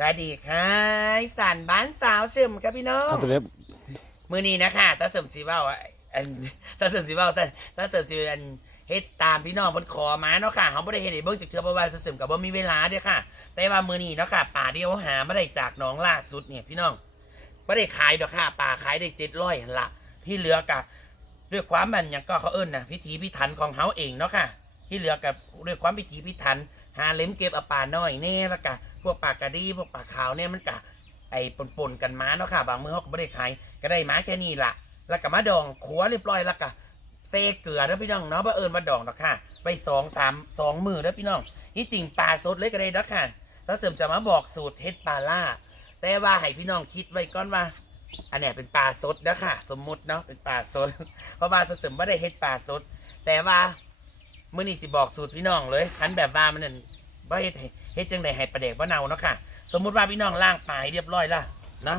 สวัสดีค่ะอีสานบ้านสาวเชิมครับพี่น้องข้าวตัวเล็บมือนี้นะคะถ้าเสริมสีเบ้าอะอันถ้าเสริมสีเบ้าถ้าถ้าเสริมสีอันเฮ็ดตามพี่น้องบนขอมาเนาะค่ะเขาไม่ได้เฮ็ดให้เบิ่งจากเชื้อเพราะว่าเสริมกับว่ามีเวลาเด้อค่ะ แต่ว่ามือนี้เนาะค่ะป่าเดียวหาไม่ได้จากหน้องล่าสุดเนี่ยพี่น้องไม่ได้ขายดอกค่ะป่าขายได้เจ็ดร้อยหันละที่เหลือกะด้วยความมันหยังก็เขาเอิ้นนะพิธีพิถันของเขาเองเนาะค่ะ ที่เหลือกับด้วยความพิธีพิถันหาเล็มเก็บเอาป่าน้อยแน่แล้วกะพ วกปลากระดีพวกปลาขาวเนี่ยมันกะไอ้ปนๆกันมาเนาะค่ะ บางมือเขาก็ไม่ได้ขายก็ได้มาแค่นี้ละแล้วก็มาดองขัวเรียบร้อยแล้วก็เซเกลือแล้วพี่น้องเนาะบ่เอิญมาดองดอกค่ะ ไปสองสามสองมือแล้วพี่น้องที่จริงปลาสดเลยก็ได้ดอกค่ะแล้วเสริมจะมาบอกสูตรเฮ็ดปลาล่า แต่ว่าให้พี่น้องคิดไว้ก่อนว่า อันเนี้ยเป็นปลาสดนะค่ะ สมมุติเนาะเป็นปลาสด เพราะว่าเสริมไม่ได้เฮ็ดปลาสด แต่ว่าเมื่อนี้สิบอกสูตรพี่น้องเลยคันแบบว่ามันนั่นบ่เฮ็ดให้ เฮ็ดจังไดให้ประเดกบ่เนาเนาะค่ะ สมมุติว่าพี่น้องล้างปลาให้เรียบร้อยและนะ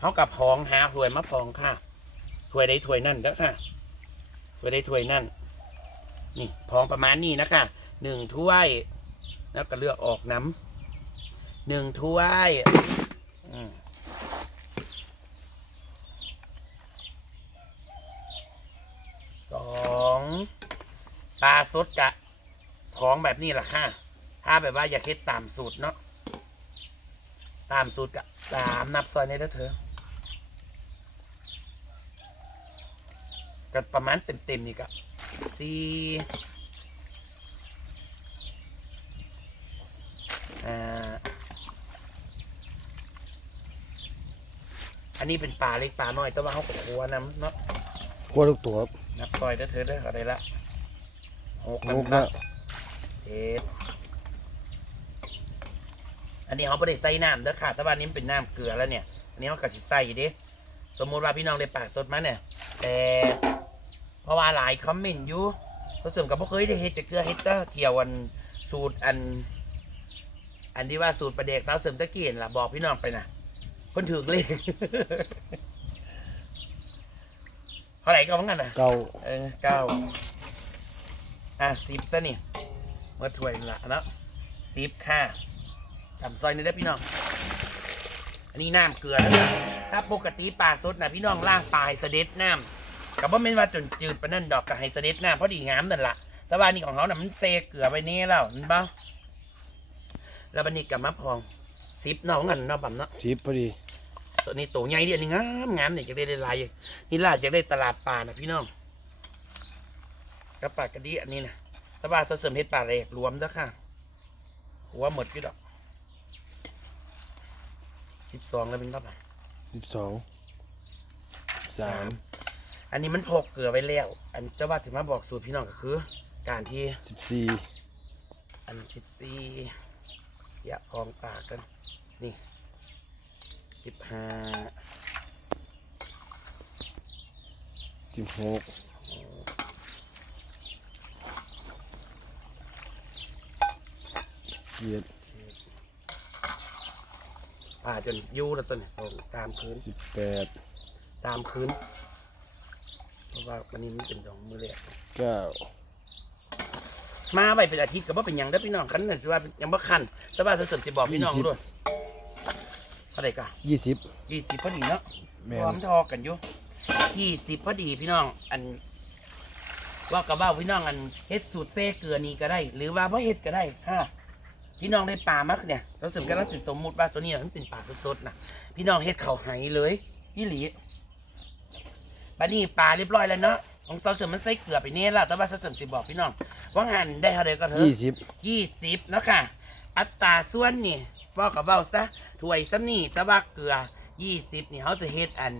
เฮากับพองหาถ้วยมาพองค่ะถ้วยใดถ้วยนั่นเด้อค่ะถ้วยใดถ้วยนั่นนี่พองประมาณนี้นะคะหนึ่งถ้วย แล้วก็เลือกออกน้ำหนึ่งถ้วยสองปลาสดกะของแบบนี้แหละค่ะ ถ้าแบบว่าอยากเฮ็ดตามสูตรเนาะตามสูตรกะสามนับซอยในเด้อเธอก็ประมาณเต็มๆนี่กะสี่อ่าอันนี้เป็นปลาเล็กปลาน้อยแต่ว่าเขาก็ครัวน้ำเนาะหัวลูกตัวครับนับซอยเด้อเธอเด้ออะไรละหกลูกน้ำละเจ็ด อันนี้เขาไม่ได้ใส่น้ำเด้อค่ะแต่ว่านี้มันเป็นน้ำเกลือแล้วเนี่ย อันนี้เขากระชิใส่เด้สมมุติว่าพี่น้องได้ปากสดมาเนี่ย แต่เพราะว่าหลายคอมเมนต์อยู่ผสมกับพ่เคยได้เฮ็ดจะเกลือเฮ็ดแต่เที่ยวอันสูตรอัน อันที่ว่าสูตรประเดกสาวเสริมตะเกียนล่ะบอกพี่น้องไปนะเพิ่นถือเลขเท่าไหร่ก็เหมือนกันนะเก่าเออเก้าอะสิบซะนี่เมื่อถ้วยละเนาะสิบค่ะ ทำซอยนี่ได้อพี่น้อง อันนี้น้ำเกลือนะครับถ้าปกติปลาสดนะพี่น้องล่างปลาให้เสด็จน้ำกับว่าไม่นว่าจนจืดปานนั่นดอกกับให้เสด็จน้ำเพราะดีงามนั่นละแต่ว่านี่ของเขาน่ะมันเซเกลือไปนี่แล้วเห็นปะแล้วบันนี้กับมะพร้องสิบเนาะเงินเนาะบั่มเนาะชิปพอดี ตัวนี้ตัวใหญ่เดียวนี่งามงามเนี่ยจะได้หลายๆนี่ล่าจะได้ตลาดปลานะพี่น้องกระปากกระดีอันนี้นะถ้าว่าเสริมเฮ็ดปลาแรกรวมแล้วค่ะหัวหมดพี่ดอก สิบสองแล้วเป็นครับสิบสองสามอันนี้มันพกเกลือไว้แล้ว อันเจ้าว่าจะมาบอกสูตรพี่น้องก็คือ การที่สิบสี่อันสิบสี่อย่าพองปากกันนี่สิบห้าสิบหกเจ็ด ปลาจนยู่แล้วต้นสองตามพื้นสิบแปดตามพื้น เพราะว่าวันนี้มันเป็นดองมือแรกเก้ามาไปเป็นอาทิตย์ก็บ่เป็นหยังได้อพี่น้องคันนั่นสิว่ายังบ่คันแต่ว่าเสริมสิบอกพี่น้องด้วยเท่าไหร่กะยี่สิบยี่สิบพอดีเนาะ แม่พร้อมนทอกันอยู่ยี่สิบพอดีพี่น้อง อัน ว่ากับว่าพี่น้องอันเฮ็ดสูตรเซ่เกลือนี่ก็ได้ หรือว่าบ่เฮ็ดก็ได้ค่ะ พี่น้องได้ปลามักเนี่ยเราสมกันแล้วสิสมมุติว่าตัวนี้มันเป็นปลาสดๆนะพี่น้องเฮ็ดเขาไหเลยยี่หลีบัดนี้ปลาเรียบร้อยแล้วเนาะของเสาเสริมมันใส่เกลือไปเนี่ยแล้วแต่ว่าเสาเสริมสิบอกพี่น้องว่าหันได้เท่าไรก็เถอะยี่สิบยี่สิบเนาะค่ะ อัตราส่วนนี่พ่อกับเบ้าซะถ้วยซ้ำนี่แต่ว่าเกลือยี่สิบนี่เขาจะเฮ็ดอัน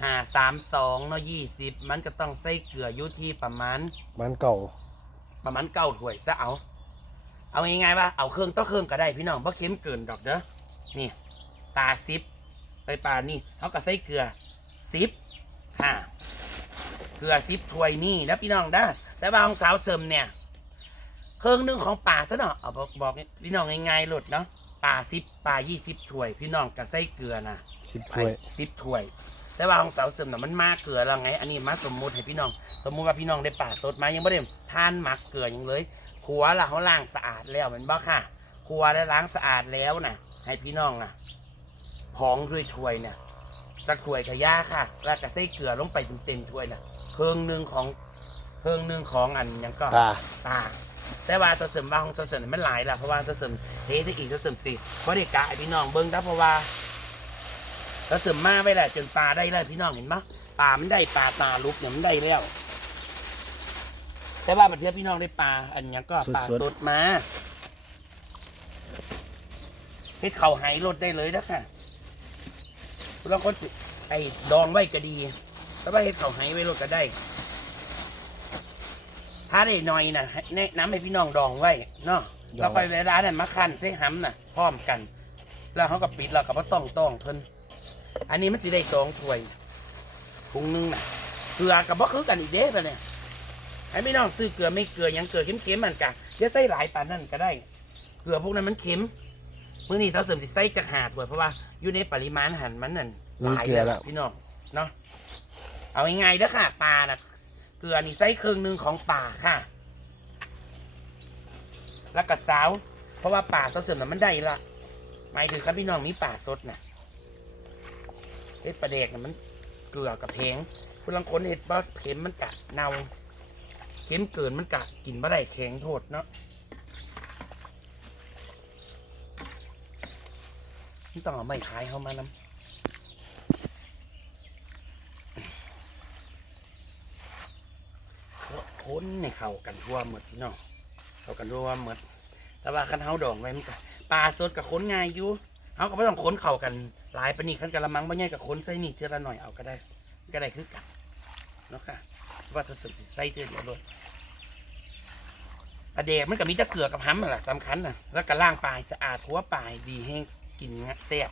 ห้าสามสองเนาะยี่สิบมันก็ต้องใส่เกลืออยู่ที่ประมาณมันเก่าประมาณเก้าถ้วยซะเอา เอาง่ายๆว่าเอาเครื่องต่อเครื่องก็ได้พี่น้องเพราะเค็มเกินดอกเด้อนี่ปลาซิปไปปลานี่เขาก็ใส่เกลือซิปอ่าเกลือซิปถ้วยนี่นะพี่น้องได้อแต่ว่าของสาวเสริมเนี่ยเครื่องหนึงของป่าซะเนาะเอาบอกบอกพี่น้องง่ายๆหลดเนาะป่าซิปป่ายี่สิบถ้วย พี่น้องก็ใส่เกลือนะสิบถ้วยสิบถ้วย แต่ว่าของสาวเสริมน่ะมันมากเกลือแล้วไง อันนี้มาสมมุติให้พี่น้อง สมมุติว่าพี่น้องได้ป่าสดมายังไม่ได้ทานหมักเกลือยังเลย ขัวละเขาล้างสะอาดแล้วแมันบ่ค่ะครัวและล้างสะอาดแล้วนะให้พี่น้องนะพองด้วยถ้วยเนี่ยจะถ้วยกับย่าค่ะ แล้วก็ใส่เกลือลงไปเต็มๆถ้วยนะเครื่องหนึ่งของเครื่องหนึ่งของอันหยังก็ปลาปลาแต่ว่าตัวเสริมว่าของตัวเสริมมันหลายละเพราะว่าตัวเสริมเทได้อีกตัวเสริมตีเพราะเด็กกะให้พี่น้องเบิ้งนะเพราะว่าตัวเสริมมาไว้แหละจนปลาได้แล้วพี่น้องเห็นปะปลามันได้ปลาตาลุกเนี่ยมันได้แล้ว แต่ว่าประเทศพี่น้องได้ปลาอันนี้ก็ปลาสดมาเฮ็ดเข่าไหรถได้เลยนะค่ะแล้วคนสิไอ้ดองไว้ก็ดีแต่ว่าเฮ็ดเข่าไหไว้รถก็ได้ ถ้าได้หน่อยนะให้แนะนำให้พี่น้องดองไว้เนาะเราไปในร้านนั้นมาคันใส่ห้ำน่ะ พร้อมกัน แล้วเขาก็ปิดแล้วก็บ่ต้องต้องเพิ่นอันนี้มันสิได้สองถ้วยถุงหนึงน่ะเกลือกับบ่คือกันอีกเด้อเนี่ย ให้ไม่น้องซื้อเกลือไม่เกลือหยังเกลือเค็มๆมันกะจะใส่หลายปานนั่นก็ได้ เกลือพวกนั้นมันเค็มมื้อนี้เสาเสริมสิใส่จักหาดด้วยเพราะว่าอยู่ในปริมาณหันมันนั่นหมีลายเกลือแล้วแล้วพี่น้องเนาะเอาง่ายๆเด้อค่ะปลาน่ะเกลือนี่ใส่ครึ่งหนึงของปลาค่ะ แล้วก็สาว เพราะว่าป่าเสาเสริมน่ะมันได้ละหมายถึงครับพี่น้องมีป่าสดน่ะเฮ็ดปลาแดกน่ะมันเกลือกับเพงผู้ลังคนเฮ็ดบ่เค็มมันกะเน่า เค็มเกินมันกะกินบ่ได้แข็งโทษเนาะนี่ต้องเอาไม้พายเข้ามานำค้นในเข่ากันทั่วหมดพี่น้องเขากันทั่วหมดแต่ว่าคันเฮาดองไว้มันก็ปลาสดกับค้นง่ายอยู่เฮาก็ไม่ต้องค้นเข่ากันหลายปนนี้คันกะละมังบ่ใหญ่กับค้นใส่นี่เท่าละหน่อยเอาก็ได้ ก็ได้คือกันเนาะค่ะ ว่าจะสดใส่เท่าเดียวเลยปลาเดกมันก็มีตะเกลือกับห้ำนั่นแหละสำคัญนะแล้วก็ล่างปลายสะอาดหัวปลายดีแห้งกินงะแซ่บ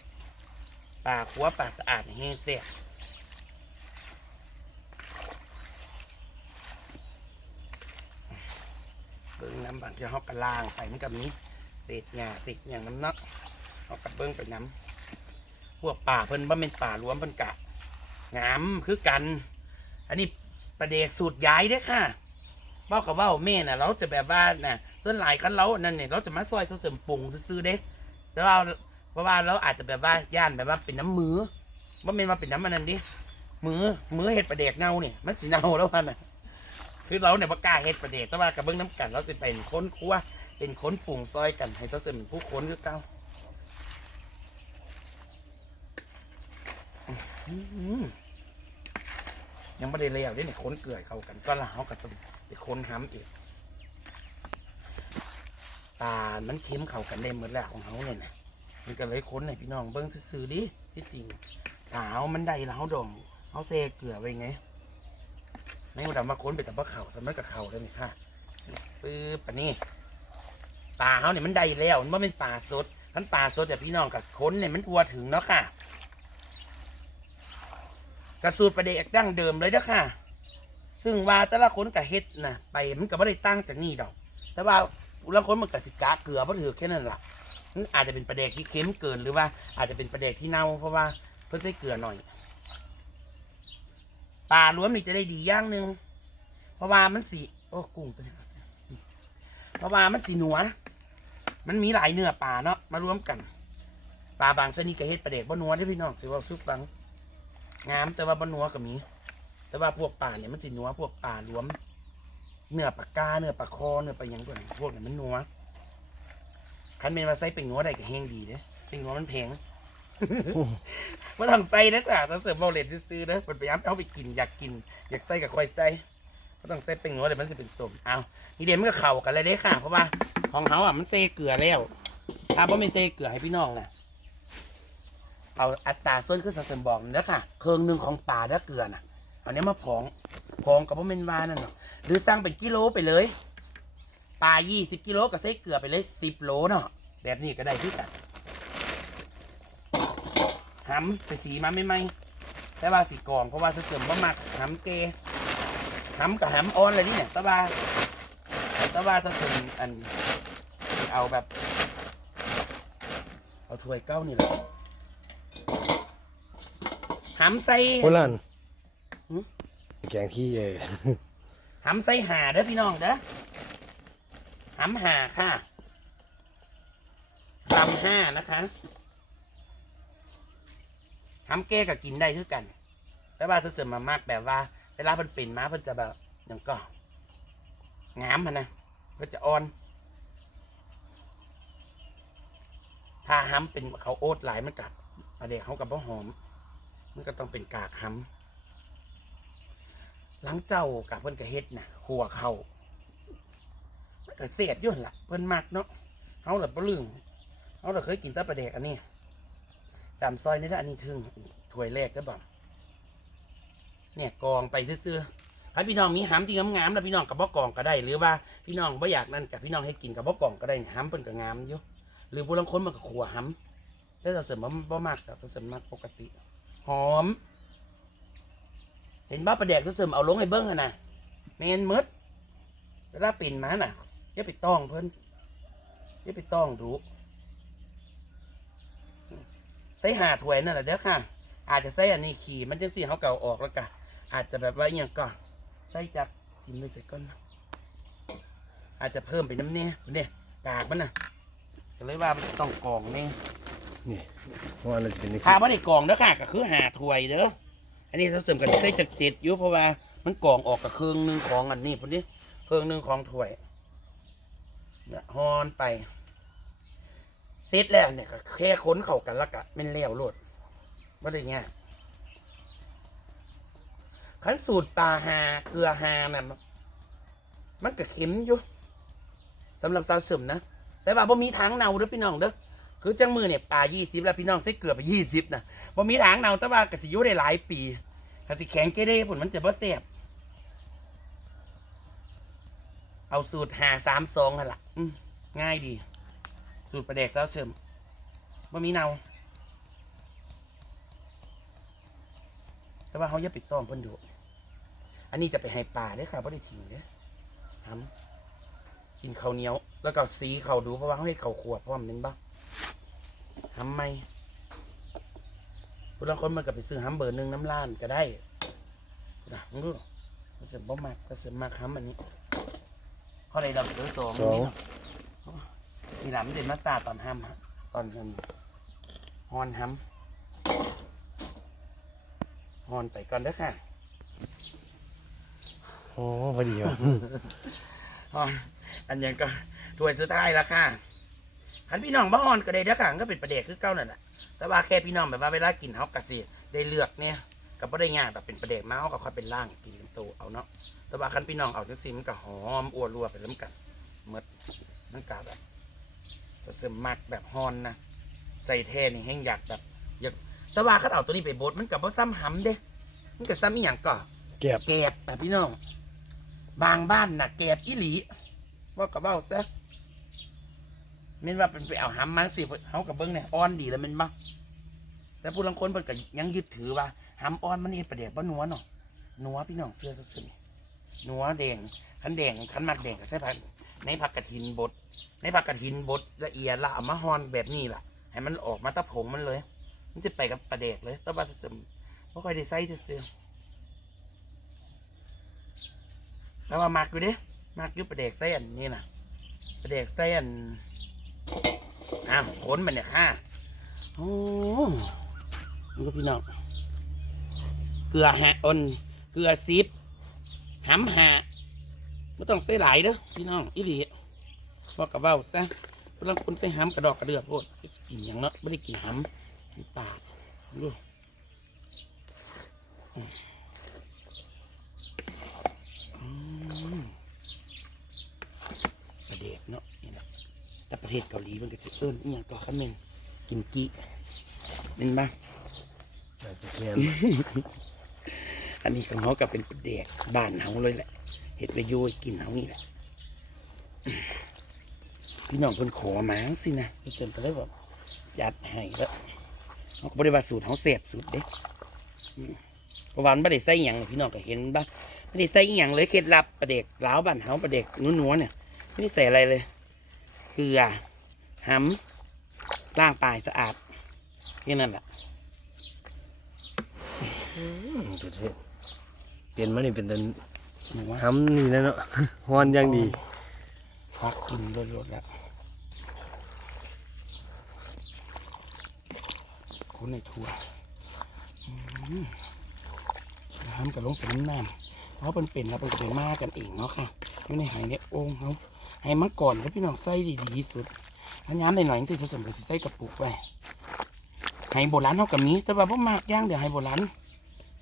ปลาหัวปลาสะอาดแห้งแซ่บเบิ้งน้ำบางทีเขาก็ล่างไปมันก็มีเศษหญ้าเศษอย่างน้ำเนาะเขากับเบิ้งไปน้ำพวกป่าเพิ่นบ่เป็นป่ารวมเพิ่นกะงามคือกัน อันนี้ ปลาเด็กสูตรย้ายเด้อค่ะเว้ากับเว่าแม่น่ะ เราจะแบบว่าน่ะเพื่อนหลายคันเรานั่นเนี่ยเราจะมาซอยเขาเสริมปรุงซื้อๆเด้แต่ว่าเพราะว่าเราอาจจะแบบว่าย่านแบบว่าเป็นน้ำมือว่าเป็นว่าเป็นน้ำมันนั่นดิมือมือเห็ดประเด็กเน่าเนี่ยมันสีเนาแล้วมันน่ะคือเราเนี่ยประกาเห็ดประเด็กแต่ว่ากระเบื้องน้ำกัน เราจะเป็นค้นครัวเป็นค้นปรุงซอยกัน ให้เขาเป็นผู้ค้นคือเก่าอื้อหือ ยังไม่ได้เลี้ยวเด้เนี่ยค้นเกลือเข้ากันก็ละเขากับไปค้นห้ำอีกปลามันเค็มเข้ากันได้หมดแล้วของเขาเนี่ยนะมันก็เลยค้นให้พี่น้องเบิ้งซื่อดิที่จริงขาวมันได้แล้วเขาดองเขาเซเกลือไว้ไงในวันดำมาค้นไปแต่ว่าเข่าสมัยกับเข่าได้ไหมค่ะปื๊บปะนี่ปลาเขาเนี่ยมันได้แล้วมันบ่เป็นปลาสดทันปลาสดแต่พี่น้องกับค้นเนี่ยมันกลัวถึงเนาะค่ะ กระสูตรประเด็กดั้งเดิมเลยเด้อค่ะ ซึ่งว่าแต่ละคนกับเฮ็ดนะไปมันก็ไม่ได้ตั้งจากนี่ดอก แต่ว่าบางคนมันกับสิกาเกลือเพราะถือแค่นั้นล่ะมันอาจจะเป็นประเด็กที่เค็มเกินหรือว่าอาจจะเป็นประเด็กที่เน่าเพราะว่าเพิ่นใส่เกลือหน่อยปลาล้วนนี่จะได้ดีอย่างหนึ่งเพราะว่ามันสีโอ้กุ้งตัวนี้เพราะว่ามันสีหนัว มันมีหลายเนื้อปลาเนาะมารวมกันปลาบางชนิดก็เฮ็ดประเด็กบ่นัวได้พี่น้องสิว่าซุปบัง งามแต่ว่าบนัวก็มีแต่ว่าพวกป่าเนี่ยมันสินัวพวกป่ารวม เนื้อปลากาเนื้อปลาคอเนื้อปลาหยังตัวนี้พวกเนี่ยมันนัวคันเมนมาใส่เป็นงัวได้ก็แห้งดีเด้เป็นงัวมันแพงว่าทางใส่นะจ๊ะถ้าเสิริมเบาเลตซื้อๆนะมันพยายามเอาไปกินอยากกิน อยากใส่กับควายใส่ก็ต้องใส่เป็นงัวเลยมันจะเป็นสมเอานี่เดี๋ยวมันก็เข่ากันเลยเด้ค่ะ เพราะว่าของเขาอะมันเซเกลือแล้วถ้าว่าไม่เซเกลือให้พี่น้องนะ เอาอัตราส่วนคือสัดส่วนบอกนะค่ะเครื่องหนึ่งของป่าถ้าเกลือน่ะอันนี้มาพองพองกับว่าเมนวานั่นเนาะหรือสั่งเป็นกิโลไปเลยปลายี่สิบกิโลกับใส่เกลือไปเลยสิบโลเนาะแบบนี้ก็ได้ที่กันหำไปสีมาไม่ไหมแต่ว่าสีกองเพราะว่าเสริมว่มักหำเกหำกับหำออนเลยนี่เนี่ยต่ว่าต่ว่าเสริมอันเอาแบบ เอาถ้วยเก้านี่แหละ หำใส่โคลันหืมแกงที่เออหำใส่หาเด้อพี่น้องเด้อหำหาค่ะลำห้านะคะทำแก้กับกินได้คือกัน แต่ว่าเสริมมามากแบบว่า เวลาเพิ่นเป็นมาเพิ่นจะแบบอย่างก็งามมันนะเพิ่นจะอ่อนถ้าห้ำเป็นเขาโอ๊ตหลายมันกัดประเดี๋ยวเขากับบ่หอม มันก็ต้องเป็นกากห้ำหลังเจ้ากับเพิ่นกระเฮ็ดน่ะขัวเขามันก็เสียดอยู่หั่นละเพิ่นมักเนาะเฮาหล่ะบ่ลืมเฮาล่ะเคยกินต่ปลาแดกอันนี้จำซอยนี่ได้ออันนี้ถึงถ้วยแรกได้บ่เนี่ยกองไปซื่อๆถ้าพี่น้องมีหำที่งามๆแล้วพี่น้องกับบ่กองก็ได้ หรือว่าพี่น้องบ่อยากนั่นกับพี่น้องให้กินกับบ่กองก็ได้หำเพิ่นก็งามอยู่หรือผู้ลังคนมันก็ขัวหำแต่เราเสริมมันบ่มากแต่เราเสริมมากปกติ หอม เห็นบ้าประแดกเราเสิมเอาลงให้เบิ้งอะนะเมนมดเวลาปิ่นมาน่ะอย่าไปต้องเพิ่นอย่าไปต้องดูใส่หาถ้วยนั่นแหละเด้อค่ะ อาจจะใส่อันนี้ขี่มันจะสีเขาเก่าออกแล้วก็อาจจะแบบว่าอย่างก็ใส่จากกินไปใส่ก้อนอาจจะเพิ่มไปน้ำเนี่ยเนี่ยกากมันน่ะก็เลยว่ามันต้องกองนี่นี่เพราะว่าเราจะเป็นในถ้าไม่ได้กองเด้อค่ะก็คือหาถ้วยเด้ออันนี้เขาเสริมกันใส่จากจ็ดอยู่เพราะว่ามันกองออกกับเครื่องหนึ่งของอันนี้พอดีเครื่องหนึ่งของถ้วยเนี่ยฮอนไปเสร็จแล้วเนี่ยก็แค่ค้นเข้ากันล้วก็เป็นแล้วโลดไม่ได้ง่ายขั้นสูตรปลาหาเกลือหาน่ะมันมันก็เค็มอยู่สำหรับสาวเสริมนะแต่ว่าบ่มีทางเน่าเด้อพี่น้องเด้อ คือจังมือเนี่ยปลายี่สิบแล้วพี่น้องใส่เกลือไปยี่สิบนะบ่มีทางเนาแต่ว่ากสิยุได้หลายปีถ้าสิแข็งเกเด้ผลมันจะบ่แซ่บเอาสูตรหาสามสองนั่นละง่ายดี สูตรประเด็กแล้วเสริมบ่มีเนาแต่ว่าเขาอย่าปิดต้องเพิ่นดูอันนี้จะไปให้ปลาเด้ค่ะบ่ได้ทิ้งเด้ทำกินข้าวเหนียว แล้วก็สีเขาดูเพราะว่าเขาให้เขาขวดพร้อมนึงบ้าง ทำไมผู้บางคนมันก็ไปซื้อฮัมเบอร์หนึ่งน้ำล้านก็ได้นะมึงดูก็จะบ่มากก็จะมากฮัมอันนี้เขาได้ดอกเดือสองสอง นี่เนาะนี่หลานมันเด็นมาซาตอนฮัมฮะตอนฮัมฮอนฮัมฮอนไปก่อนเด้อค่ะโอ้พอดีว่ะ ฮอนอันยังก็ถ้วยสุดท้ายแล้วค่ะ คันพี่น้องบ้านก็ได้เด้อค่ะก็เป็นประเด็กคือเก้านั่นแหละแต่ว่าแค่พี่น้องแบบว่าเวลากินเขากะสิได้เลือกเนี่ยก็บ่ได้ยากแบบเป็นประเด็กมาเขาก็ค่อยเป็นล่างกินเป็นตัวเอาเนาะแต่ว่าคันพี่น้องเอาจังซี่มันก็หอมอ้วนรัวไปแล้วกันเมดมันก็แบบจะเสริมมากแบบฮอนนะใจแท้นี่แห้งอยากแบบอยากแต่ว่าคันเอาตัวนี้ไปบดมันกับว่าซ้ำหำเด้มันก็ซ้ำอีหยังก็เก็บแกบแบบพี่น้อง บางบ้านน่ะแกบอีหลีว่ากับว่าซะ ม่นว่าเป็นไปเอาหำมมาสิเขากับเบิ้งเนี่ยอ่อนดีแล้วแมันบ้างแต่ผู้ลังคนเพิ่นก็ยังยึดถือว่าหำอ่อนมันเฮ็ดประเดี๋ยวบ่นัวเนาะนัวพี่น้องเสื้อสุดๆนัวแดงขันแดงขันมักแดงก็ใส่ผักในผักกระถินบด ในผักกระถินบดละเอียดละเอามาฮอนแบบนี้ล่ะ ให้มันออกมาตะผงมันเลย มันจะไปกับประเดกเลยแต่ว่าสมบ่ค่อยได้ใส่ซื่อแล้วว่ามักอยู่เด้มักอยู่ประเดกใส่อันนี้น่ะประเดกใส่อัน อ้าวขนมันเนี่ยค่ะโอ้นี่ก็พี่น้องเกลือหะอ่อนเกลือซิบหำหาไม่ต้องใส่หลายเด้อพี่น้องอีหลีบอกกับเบ้าซะเพราะคนใส่หำกระดอกกระเดือกโพดกินอย่างเนาะไม่ได้กินหำกินปากดูอืมอืมประเด็กเนาะนี่แหละ แต่ประ เทศเกาหลีมันก็จะเอิ้นอีหยังก็คำหนึ่งกิมจิเป็นบ้างอาจจะเพียนอันนี้ของเขาก็เป็นประเดกบ้านเฮาเลยแหละ เห็ดไปโยยกินเฮานี่แหละ พี่น้องเพิ่นขอมาสินะเพิ่นก็เลยแบบยัดให้แล้วเขาก็บริวาสูตรเขาเสียบสูตรเด็กเพราะวามันไม่ได้ใส่หยังเลยพี่น้องก็เห็นบ้างไม่ได้ใส่หยังเลยเคล็ดลับประเดกล้าวบ้านเฮาประเดกนัวๆเนี่ยไม่ได้ใส่อะไรเลย เกลือหำล้างปลายสะอาดแค่นั้นแหละอืมตัวเท่เปลี่ยนมานี่เป็นตันหนูว่าทำนี่แล้วเนาะฮอนอย่างดีพักกินรวดๆแล้วคนในทัวอืมน้ำกับลงเป็นน้ำเพราะเป็นเป็นแล้วเป็นก็เป็นมากันเองเนาะค่ะอยู่ในไหายในโอ่งเขา ให้มันก่อนแล้วพี่น้องใส่ดีๆที่สุดถ้าย้ำหน่อยๆที่ผสมกับใส่กระปุกไว้ให้โบราณเท่ากับนี้ แต่ว่าพ่อมากย่างเดี๋ยวให้โบราณ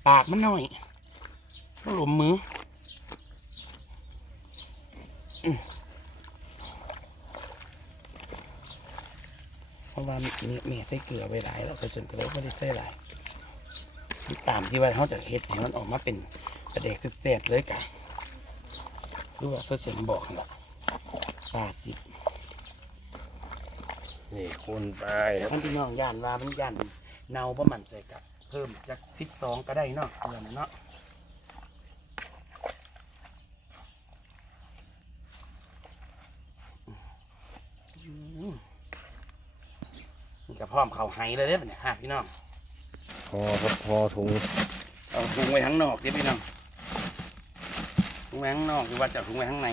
ปากมันหน่อยมันหลมมือเพราะว่านี่แม่ใส่เกลือไว้หลายแล้วกระสุนก็เลยไม่ได้ใส่หลายตามที่ว่าเขาจะเฮ็ดให้มันออกมาเป็นประเด็กแซ่บๆเลยกะคือว่าเสนบอกนั่นละ ปลาสิบนี่คนไปครับท่านพี่น้องย่านว่ามันย่านเนาประมันใจกะเพิ่มจากสิบสองก็ได้เนาะเดือนนะเนาะอืมนี่ก็พร้อมเขาไห้เลยเด้อเนี่ยฮะพี่น้องพอครับพอถุงเอาถุงไว้ข้างนอกเด้อพี่น้องถุงไว้ข้างนอกหรือว่าจะเอาถุงไว้ข้างใน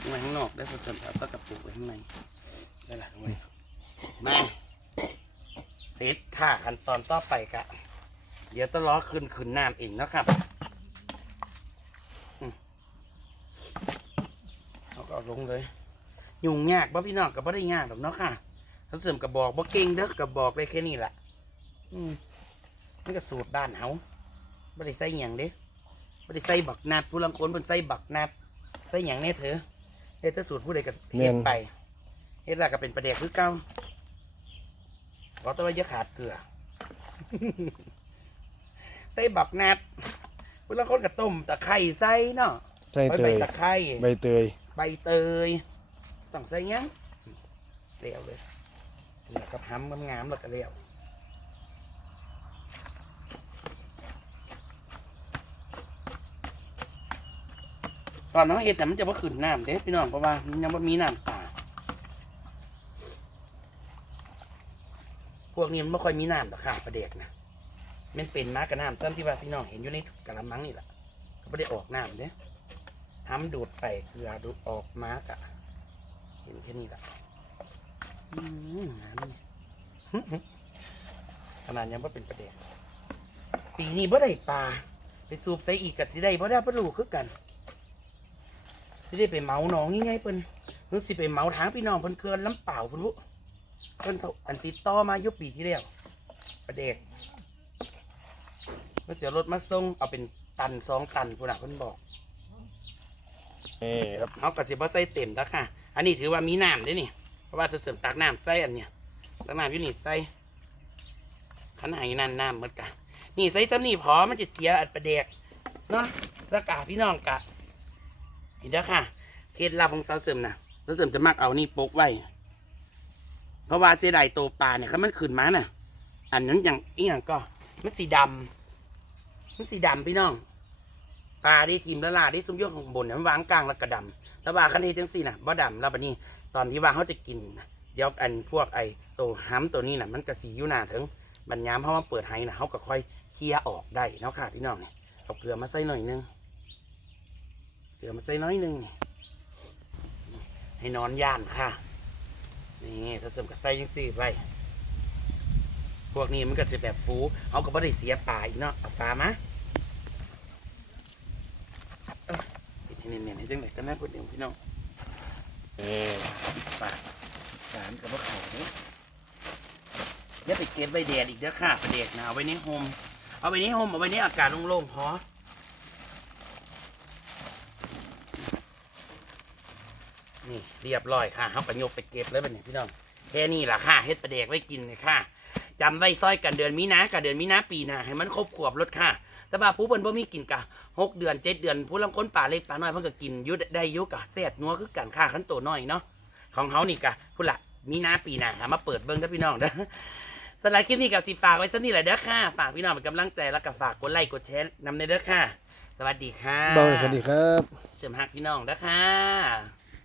ถุงไว้ข้างนอกได้ส่วนๆเอาตะกระปุกไว้ข้างในได้ละถุงไว้มาเสร็จค่ะขั้นตอนต่อไปกะ เดี๋ยวต้อล้อขึ้นขึ้นน้ำเองนะครับเอาก็ลงเลย ยุ่งยากบ่พี่น้องกับบ่ได้ยากหรอกเนาะค่ะถ้าเสริมกระบอกบ่เก่งเด้อกระบอกได้แค่นี้แหละอืมนี่ก็สูตรบ้านเฮาบ่ได้ใส่หยังเด้บ่ได้ใส่บักนัดผู้ลังคนเพิ่นใส่บักนัดใส่หยังแน่เถอะ เฮ็ดแต่สูตรผู้ใดก็เฮ็ดไปเฮ็ดแล้วก็เป็นประเด็กคือเก่าขอแต่ว่าอย่าขาดเกลือใส่บักนัดผู้ลังคนก็ต้มตะไคร้ใส่เนาะใส่ใบเตใบยตะไคร้ใบเตย ใบเตยต้องใส่หยังเลี้ยวเลยแล้วก็ห้ำงามๆแล้วก็เลี้ยว ตอนน้องเห็ดน่มันจะว่าขึ้นน้ำเด้พี่น้องเพราะว่ายังไม่มีน้ำตาพวกนี้มันไม่ค่อยมีน้ำหรอกค่ะประเด็กนะมันเป็นมากกับน้ำซ้ำที่ว่าพี่น้องเห็นอยู่ในกระมังนี่แหละก็ไม่ได้ออกน้ำเด้ทำดูดไปเกลือดูดออกมากะเห็นแค่นี้แหละอืมน้ำนี่ขนาดยังว่าเป็นประเด็นปีนี้บ่ได้ปลาไปสูบใส่อีกกัสิได้บ่ได้ปลาลูกคือกัน สิได้ไปเหมาหนองยังไงเพิ่นหรือสิไปเหมาทางพี่น้องเพิ่นเกินลำเปล่าเพิ่นรู้เพิ่นเขาอันติดต่อมาอยุปีที่แล้วประเด็กก็จะรถมาส่งเอาเป็นตันสองตันพุ่นน่ะเพิ่นบอกนี่ครับเขากระสิบ่ใส่เต็มแล้วค่ะ อันนี้ถือว่ามีน้ำเด้วยนี่ เพราะว่าจะเสริมตักน้ำใส่อันเนี้ยตักน้ำอยู่นี่ใส่ขันไหนั่นน้ำเหมือนกันนี่ใส่ซ้ำนี่พอมันจะเสียอัดประเดกเนาะแล้วกะพี่น้องกะ เห็นแล้วค่ะเคล็ดลับของสาวเสริมนะสาวเสริมจะมักเอานี่ปกไว้ เพราะว่าเสียดายตัวปลาเนี่ยเขามันขึ้นมาน่ะ อันนั้นอย่างอีอย่างก็มันสีดำมันสีดำพี่น้องปลาที่ทีมละลาที่ซุ้มยกข้างบนเนี่ยมันวางกลางแล้วก็ดำแต่ว่าคันที่จังสี่น่ะบ่ดำแล้วบัดนี้ ตอนที่ว่าเขาจะกินเดี๋ยวอันพวกไอ้ตัวห้ำตัวนี้น่ะ มันกระสีอยู่หนาถึงบัญยามเขามาเปิดไห้น่ะเขาก็ค่อยเคลียร์ออกได้เนาะค่ะพี่น้องเนี่ยเอาเกลือมาใส่หน่อยนึง เกลือมาใส่น้อยหนึ่งให้นอนย่านค่ะ นี่ถ้าเสริมกับใส่ยังสี่ไปพวกนี้มันก็จะแบบฟูเขาก็ไม่ได้เสียปลาอีกเนาะเอาปลามาเนียนๆให้จังไหนก็น่าพูดเดียวพี่น้องนี่ปากสารกับว่าเขาเนี่ยอย่าไปเก็บใบแดดอีกเด้อค่ะประเด็กนะเอาไว้ในโฮมเอาไว้ในโฮมเอาไว้ในอากาศโล่งๆพอ นี่เรียบร้อยค่ะเขาก็ยกไปเก็บแล้วเป็นไงพี่น้องแค่นี้ล่ะค่ะเฮ็ดประเดกไว้กินเลยค่ะจำไว้ซอยกันเดือนมีนากับเดือนมีนาปีหน้าให้มันครบขวบรถค่ะ แต่ว่าผู้เพิ่นบ่มีกินกะหกเดือนเจ็ดเดือน ผู้ลางคนป่าเล็กป่าน้อยเพิ่นก็กินอยุดได้อยุกะแซ่ดนัวคือกันค่าขั้นโตน้อยเนาะของเฮานี่กะพุ่นละมีนาปีหน้าหามาเปิดเบิ่งเด้อพี่น้องเด้อสำหรับคลิปนี้กับสิฝากไว้สักนี่แหละเด้อค่ะ ฝากพี่น้องเป็นกำลังใจแล้วก็ฝากกดไลค์กดแชร์นำในเด้อค่ะ สวัสดีค่ะบองสวัสดีครับเสริมหักพี่น้องเด้อค่ะ